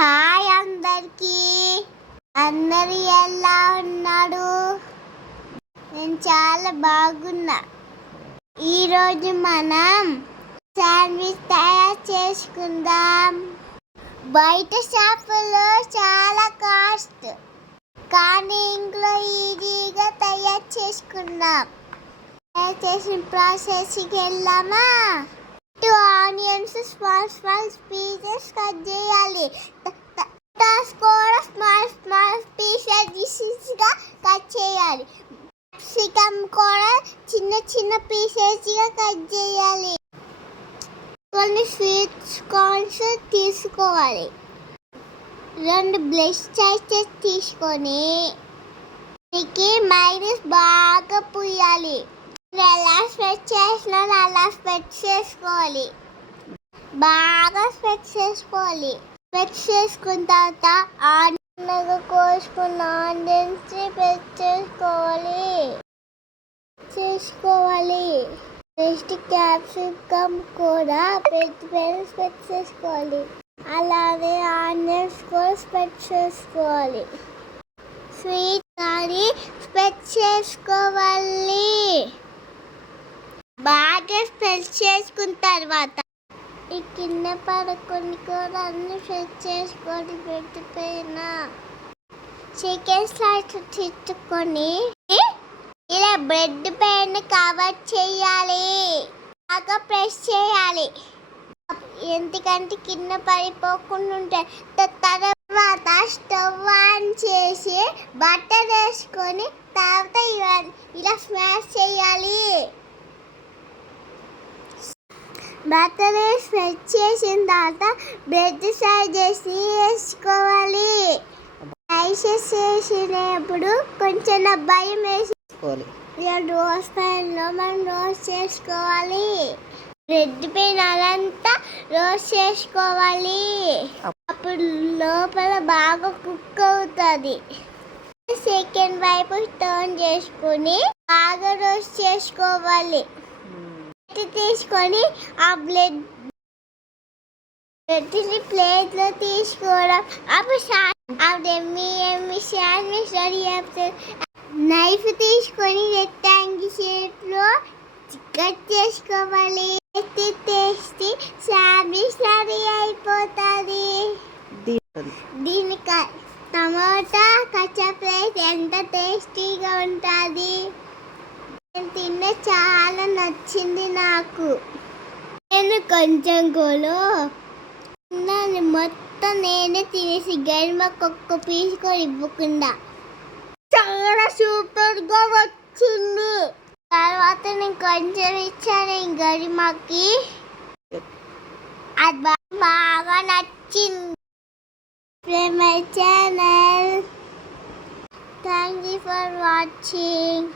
Hi అందరికి. అందరు ఎలా ఉన్నాడు నేను చాలా బాగున్నా. ఈరోజు మనం శాండ్విచ్ తయారు చేసుకుందాం. బయట షాపులో చాలా కాస్ట్. కానీ ఇంట్లో ఈజీగా తయారు చేసుకుందాం. తయారు చేసిన ప్రాసెస్కి వెళ్ళామా two onions small small pieces cut చేయాలి. టమాటాస్ కూడా స్మాల్ స్మాల్ పీసెస్గా కట్ చేయాలి. క్యాప్సికమ్ కూడా చిన్న చిన్న పీసెస్గా కట్ చేయాలి. కొన్ని స్వీట్స్ కార్న్స్ తీసుకోవాలి. రెండు బ్లెష్ సైజెస్ తీసుకొని దీనికి మైనస్ బాగా పుయ్యాలి. ఎలా స్ప్రెడ్ చేసినా అలా స్ప్రెడ్ చేసుకోవాలి. బాగా స్ప్రెడ్ చేసుకోవాలి. స్ప్రెడ్ చేసుకున్న తర్వాత ఆనియన్గా కోసుకున్న ఆనియన్స్ స్ప్రెడ్ చేసుకోవాలి. చేసుకోవాలి. నెక్స్ట్ క్యాప్సికమ్ కూడా పెద్ద పెద్ద స్ప్రెడ్ చేసుకోవాలి. అలాగే ఆనియన్స్ కూడా స్ప్రెడ్ చేసుకోవాలి. స్వీట్ కానీ స్ప్రెడ్ చేసుకోవాలి. ఫ్రెష్ చేసుకున్న తర్వాత ఈ కింద పడుకొని కూడా అన్ని ఫ్రెష్ చేసుకొని పెట్టిపోయిన చికెన్ స్లైస్ తిట్టుకొని ఇలా బ్రెడ్ పైన కవర్ చేయాలి. బాగా ప్రెస్ చేయాలి. ఎందుకంటే కింద పడిపోకుండా ఉంటాయి తర్వాత స్టవ్ ఆన్ చేసి బట్టర్ వేసుకొని తర్వాత ఇవ్వాలి ఇలా స్మాష్ చేయాలి. బట్టర్ స్ప్రెడ్ చేసిన తర్వాత బ్రెడ్ సైజ్ చేసి వేసుకోవాలి. స్లైసెస్ వేసినప్పుడు కొంచెం భయం వేసి చేసుకోవాలి ఇలా రోస్ ప్యాన్లో మనం రోస్ట్ చేసుకోవాలి. బ్రెడ్ పైన అదంతా రోస్ట్ చేసుకోవాలి. అప్పుడు లోపల బాగా కుక్ అవుతుంది. సెకండ్ వైపు టర్న్ చేసుకొని బాగా రోస్ట్ చేసుకోవాలి. తీసుకొని ఆ బ్లెడ్ బ్రెడ్ని ప్లేట్లో తీసుకోవడం. అప్పుడు శా- అప్పుడు ఎమ్మి ఎమ్మి శాండ్విచ్ రెడీ అవుతుంది నైఫ్ తీసుకొని రెక్టాంగిల్ షేప్లో కట్ చేసుకోవాలి. టేస్టీ టేస్టీ శాండ్విచ్ రెడీ అయిపోతుంది. దీని దీనికి టమాటా కచ్చా ప్లేట్ ఎంత టేస్టీగా ఉంటుంది? నచ్చింది నాకు. నేను కొంచెం కూడా తిన్నాను మొత్తం నేనే తినేసి గరిమకు ఒక్క పీస్ కూడా ఇవ్వకుండా. చాలా సూపర్గా వచ్చింది. తర్వాత నేను కొంచెం ఇచ్చాను ఈ గరిమకి. అది బాగా నచ్చింది. My channel thank you for watching